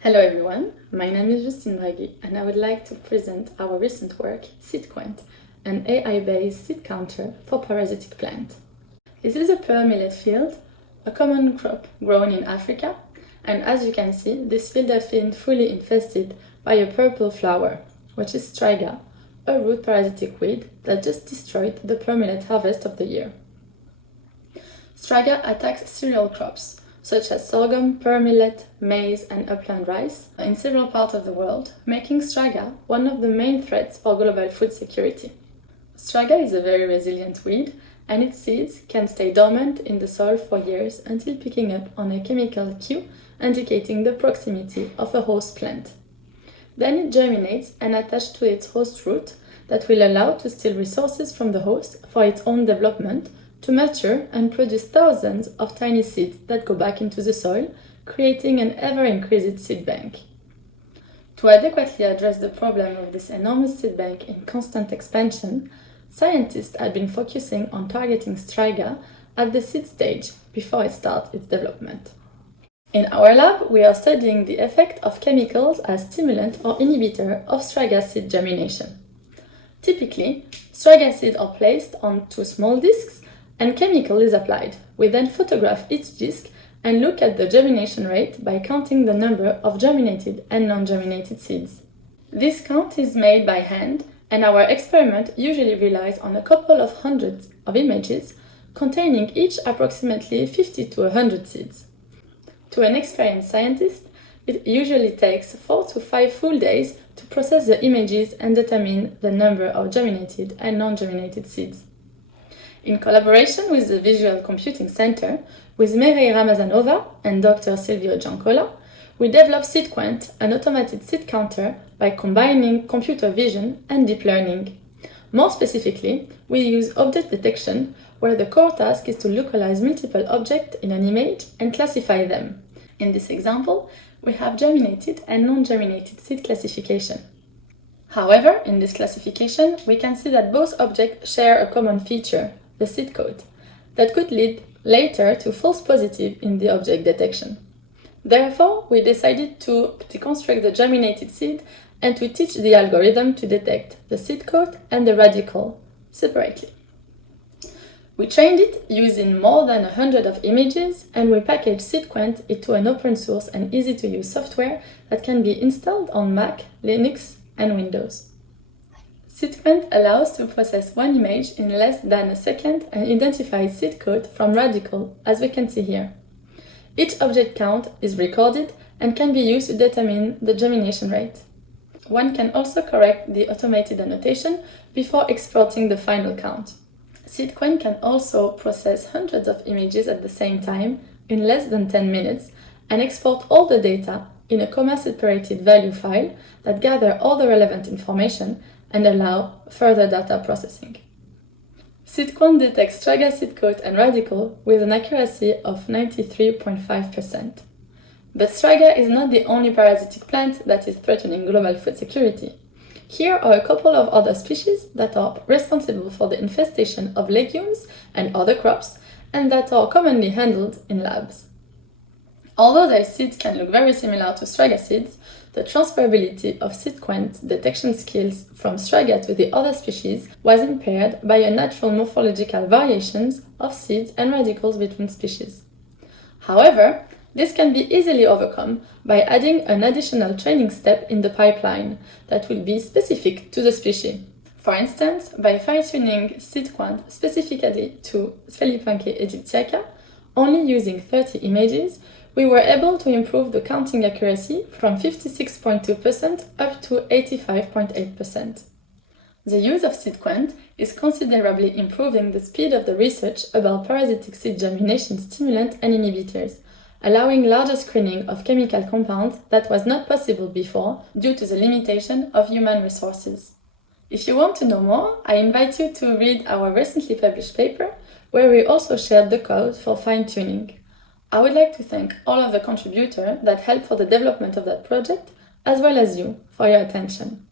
Hello everyone, my name is Justine Braguy and I would like to present our recent work, SeedQuant, an AI-based seed counter for parasitic plant. This is a pear millet field, a common crop grown in Africa, and as you can see, this field has been fully infested by a purple flower, which is Striga, a root parasitic weed that just destroyed the pear millet harvest of the year. Striga attacks cereal crops, such as sorghum, pear millet, maize, and upland rice in several parts of the world, making Striga one of the main threats for global food security. Striga is a very resilient weed, and its seeds can stay dormant in the soil for years until picking up on a chemical cue indicating the proximity of a host plant. Then it germinates and attaches to its host root that will allow to steal resources from the host for its own development, to mature and produce thousands of tiny seeds that go back into the soil, creating an ever-increasing seed bank. To adequately address the problem of this enormous seed bank in constant expansion, scientists have been focusing on targeting Striga at the seed stage before it starts its development. In our lab, we are studying the effect of chemicals as stimulant or inhibitor of Striga seed germination. Typically, Striga seeds are placed on two small discs and chemical is applied. We then photograph each disc and look at the germination rate by counting the number of germinated and non-germinated seeds. This count is made by hand, and our experiment usually relies on a couple of hundreds of images containing each approximately 50 to 100 seeds. To an experienced scientist, it usually takes 4 to 5 full days to process the images and determine the number of germinated and non-germinated seeds. In collaboration with the Visual Computing Center, with Mireille Ramazanova and Dr. Silvio Giancola, we developed SeedQuant, an automated seed counter, by combining computer vision and deep learning. More specifically, we use object detection, where the core task is to localize multiple objects in an image and classify them. In this example, we have germinated and non-germinated seed classification. However, in this classification, we can see that both objects share a common feature, the seed code, that could lead later to false positive in the object detection. Therefore, we decided to deconstruct the germinated seed and to teach the algorithm to detect the seed code and the radical separately. We trained it using more than 100 of images, and we packaged SeedQuant into an open source and easy-to-use software that can be installed on Mac, Linux, and Windows. SeedQuant allows to process one image in less than a second and identify seed code from radical, as we can see here. Each object count is recorded and can be used to determine the germination rate. One can also correct the automated annotation before exporting the final count. SeedQuant can also process hundreds of images at the same time in less than 10 minutes and export all the data in a comma-separated value file that gather all the relevant information and allow further data processing. SeedQuant detects Striga seed code and radical with an accuracy of 93.5%. But Striga is not the only parasitic plant that is threatening global food security. Here are a couple of other species that are responsible for the infestation of legumes and other crops, and that are commonly handled in labs. Although their seeds can look very similar to Striga seeds, the transferability of SeedQuant detection skills from Striga to the other species was impaired by a natural morphological variations of seeds and radicals between species. However, this can be easily overcome by adding an additional training step in the pipeline that will be specific to the species. For instance, by fine-tuning SeedQuant specifically to Sphaeropunky aegyptiaca, only using 30 images, we were able to improve the counting accuracy from 56.2% up to 85.8%. The use of SeedQuant is considerably improving the speed of the research about parasitic seed germination stimulant and inhibitors, allowing larger screening of chemical compounds that was not possible before due to the limitation of human resources. If you want to know more, I invite you to read our recently published paper, where we also shared the code for fine-tuning. I would like to thank all of the contributors that helped for the development of that project, as well as you for your attention.